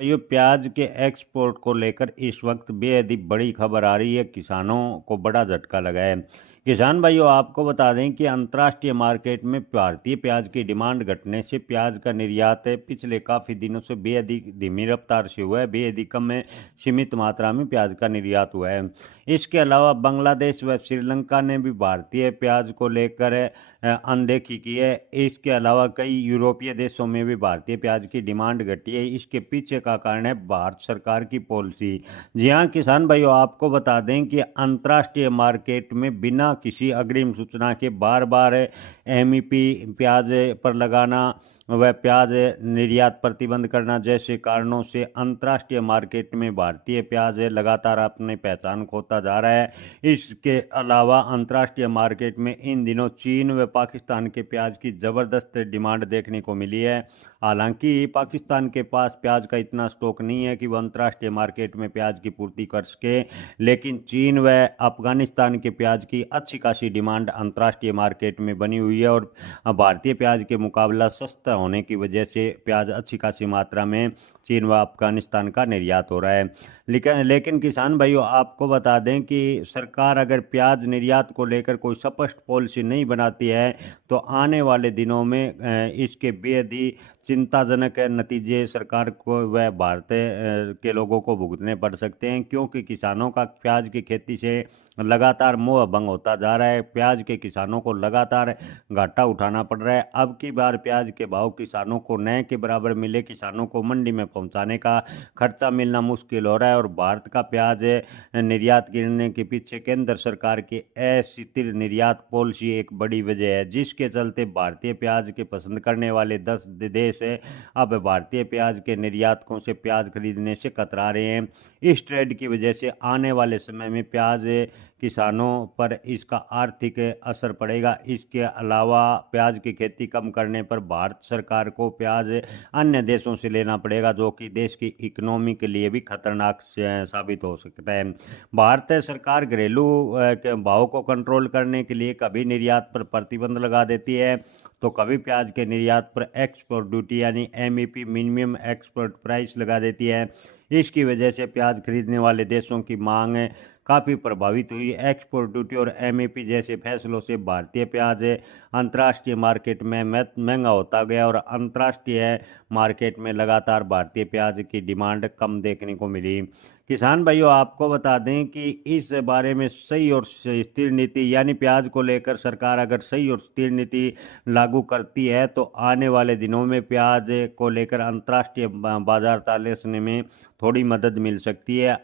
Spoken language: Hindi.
ये प्याज के एक्सपोर्ट को लेकर इस वक्त बेहद ही बड़ी खबर आ रही है। किसानों को बड़ा झटका लगा है। किसान भाइयों, आपको बता दें कि अंतर्राष्ट्रीय मार्केट में भारतीय प्याज की डिमांड घटने से प्याज का निर्यात पिछले काफ़ी दिनों से बेहद ही धीमी रफ्तार से हुआ है। बेहद ही कम में सीमित मात्रा में प्याज का निर्यात हुआ है। इसके अलावा बांग्लादेश व श्रीलंका ने भी भारतीय प्याज को लेकर अनदेखी की है। इसके अलावा कई यूरोपीय देशों में भी भारतीय प्याज की डिमांड घटी है। इसके पीछे का कारण है भारत सरकार की पॉलिसी। जी हाँ किसान भाइयों, आपको बता दें कि अंतर्राष्ट्रीय मार्केट में बिना किसी अग्रिम सूचना के बार बार एमईपी प्याज पर लगाना व प्याज निर्यात प्रतिबंध करना जैसे कारणों से अंतर्राष्ट्रीय मार्केट में भारतीय प्याज लगातार अपनी पहचान खोता जा रहा है। इसके अलावा अंतर्राष्ट्रीय मार्केट में इन दिनों चीन व पाकिस्तान के प्याज की ज़बरदस्त डिमांड देखने को मिली है। हालांकि पाकिस्तान के पास प्याज का इतना स्टॉक नहीं है कि वह अंतर्राष्ट्रीय मार्केट में प्याज की पूर्ति कर सके, लेकिन चीन व अफगानिस्तान के प्याज की अच्छी खासी डिमांड अंतर्राष्ट्रीय मार्केट में बनी हुई है और भारतीय प्याज के मुकाबला सस्ता होने की वजह से प्याज अच्छी खासी मात्रा में चीन व अफगानिस्तान का निर्यात हो रहा है। लेकिन किसान भाइयों, आपको बता दें कि सरकार अगर प्याज निर्यात को लेकर कोई स्पष्ट पॉलिसी नहीं बनाती है तो आने वाले दिनों में इसके बेहद ही चिंताजनक नतीजे सरकार को व भारत के लोगों को भुगतने पड़ सकते हैं, क्योंकि किसानों का प्याज की खेती से लगातार मोह भंग होता जा रहा है। प्याज के किसानों को लगातार घाटा उठाना पड़ रहा है। अब की बार प्याज के भाव किसानों को नए के बराबर मिले, किसानों को मंडी में पहुंचाने का खर्चा मिलना मुश्किल हो रहा है। और भारत का प्याज निर्यात गिरने के पीछे केंद्र सरकार की अस्थिर निर्यात पॉलिसी एक बड़ी वजह है, जिसके चलते भारतीय प्याज के पसंद करने वाले 10 देश अब भारतीय प्याज के निर्यातकों से प्याज खरीदने से कतरा रहे हैं। इस ट्रेड की वजह से आने वाले समय में प्याज किसानों पर इसका आर्थिक असर पड़ेगा। इसके अलावा प्याज की खेती कम करने पर भारत सरकार को प्याज अन्य देशों से लेना पड़ेगा, जो कि देश की इकोनॉमी के लिए भी खतरनाक साबित हो सकता है। भारत सरकार घरेलू के भाव को कंट्रोल करने के लिए कभी निर्यात पर प्रतिबंध लगा देती है तो कभी प्याज के निर्यात पर एक्सपोर्ट ड्यूटी यानी एमईपी मिनिमम एक्सपोर्ट प्राइस लगा देती है। इसकी वजह से प्याज खरीदने वाले देशों की मांग काफ़ी प्रभावित हुई। एक्सपोर्ट ड्यूटी और एमईपी जैसे फैसलों से भारतीय प्याज अंतर्राष्ट्रीय मार्केट में महंगा होता गया और अंतर्राष्ट्रीय मार्केट में लगातार भारतीय प्याज की डिमांड कम देखने को मिली। किसान भाइयों, आपको बता दें कि इस बारे में सही और स्थिर नीति यानी प्याज को लेकर सरकार अगर सही और स्थिर नीति लागू करती है तो आने वाले दिनों में प्याज को लेकर अंतर्राष्ट्रीय बाजार तलाशने में थोड़ी मदद मिल सकती है।